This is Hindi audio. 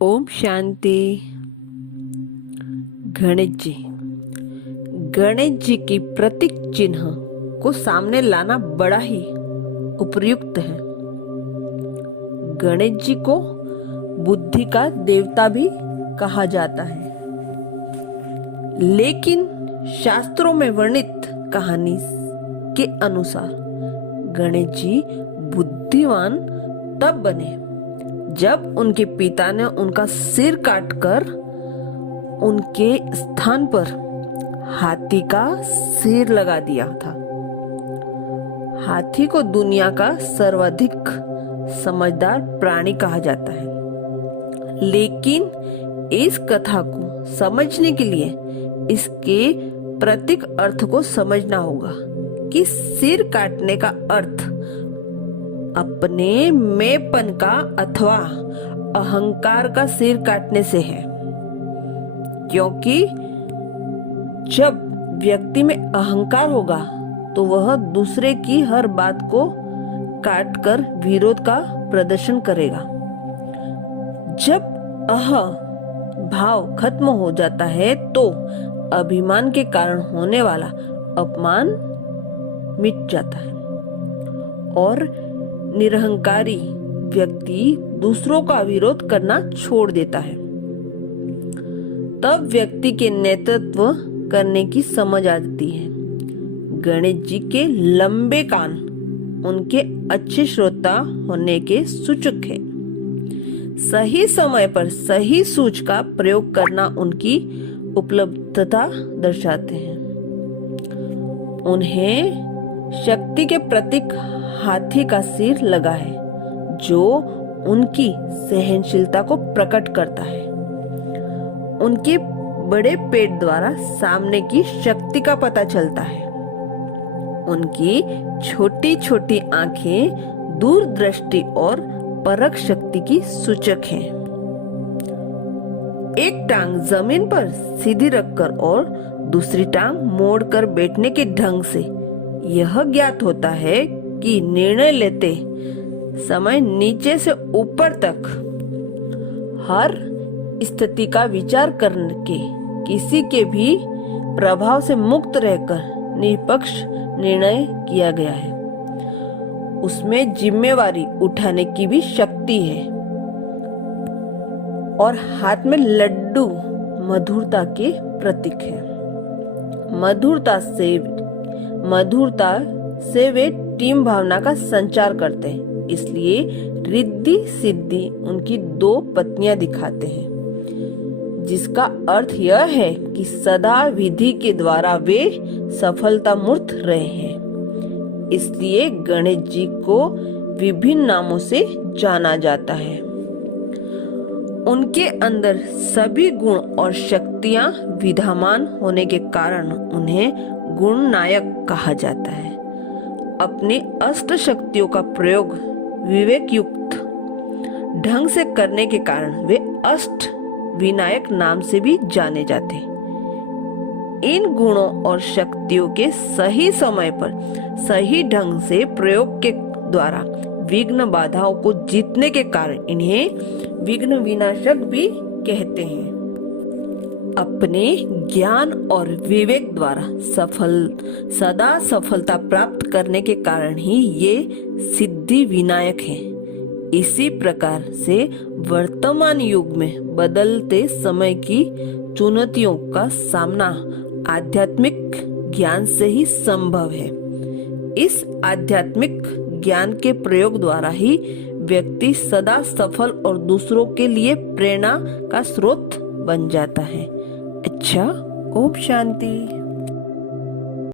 ओम शांति। गणेश जी, गणेश जी की प्रतीक चिन्ह को सामने लाना बड़ा ही उपयुक्त है। गणेश जी को बुद्धि का देवता भी कहा जाता है, लेकिन शास्त्रों में वर्णित कहानी के अनुसार गणेश जी बुद्धिमान तब बने जब उनके पिता ने उनका सिर काटकर उनके स्थान पर हाथी का सिर लगा दिया था। हाथी को दुनिया का सर्वाधिक समझदार प्राणी कहा जाता है, लेकिन इस कथा को समझने के लिए इसके प्रतीक अर्थ को समझना होगा कि सिर काटने का अर्थ अपने मैंपन का अथवा अहंकार का सिर काटने से है, क्योंकि जब व्यक्ति में अहंकार होगा तो वह दूसरे की हर बात को काटकर विरोध का प्रदर्शन करेगा। जब अह भाव खत्म हो जाता है तो अभिमान के कारण होने वाला अपमान मिट जाता है और निरहंकारी व्यक्ति दूसरों का विरोध करना छोड़ देता है। तब व्यक्ति के नेतृत्व करने की समझ आती है। गणेश जी के लंबे कान उनके अच्छे श्रोता होने के सूचक है। सही समय पर सही सूच का प्रयोग करना उनकी उपलब्धता दर्शाते हैं। उन्हें शक्ति के प्रतीक हाथी का सिर लगा है, जो उनकी सहनशीलता को प्रकट करता है। उनके बड़े पेट द्वारा सामने की शक्ति का पता चलता है। उनकी छोटी छोटी आंखें दूरदृष्टि और परख शक्ति की सूचक हैं। एक टांग जमीन पर सीधी रखकर और दूसरी टांग मोड़कर बैठने के ढंग से यह ज्ञात होता है कि निर्णय लेते समय नीचे से ऊपर तक हर स्थिति का विचार करके किसी के भी प्रभाव से मुक्त रहकर निष्पक्ष निर्णय किया गया है। उसमें जिम्मेवारी उठाने की भी शक्ति है और हाथ में लड्डू मधुरता के प्रतीक है। मधुरता से वे टीम भावना का संचार करते हैं, इसलिए रिद्धि सिद्धि उनकी दो पत्नियां दिखाते हैं, जिसका अर्थ यह है कि सदा विधि के द्वारा वे सफलता मूर्त रहे हैं। इसलिए गणेश जी को विभिन्न नामों से जाना जाता है। उनके अंदर सभी गुण और शक्तियां विद्यमान होने के कारण उन्हें गुण नायक कहा जाता है। अपनी अष्ट शक्तियों का प्रयोग विवेक युक्त ढंग से करने के कारण वे अष्ट विनायक नाम से भी जाने जाते हैं। इन गुणों और शक्तियों के सही समय पर सही ढंग से प्रयोग के द्वारा विघ्न बाधाओं को जीतने के कारण इन्हें विघ्न विनाशक भी कहते हैं। अपने ज्ञान और विवेक द्वारा सदा सफलता प्राप्त करने के कारण ही ये सिद्धि विनायक हैं। इसी प्रकार से वर्तमान युग में बदलते समय की चुनौतियों का सामना आध्यात्मिक ज्ञान से ही संभव है। इस आध्यात्मिक ज्ञान के प्रयोग द्वारा ही व्यक्ति सदा सफल और दूसरों के लिए प्रेरणा का स्रोत बन जाता है। अच्छा, ओम शांति।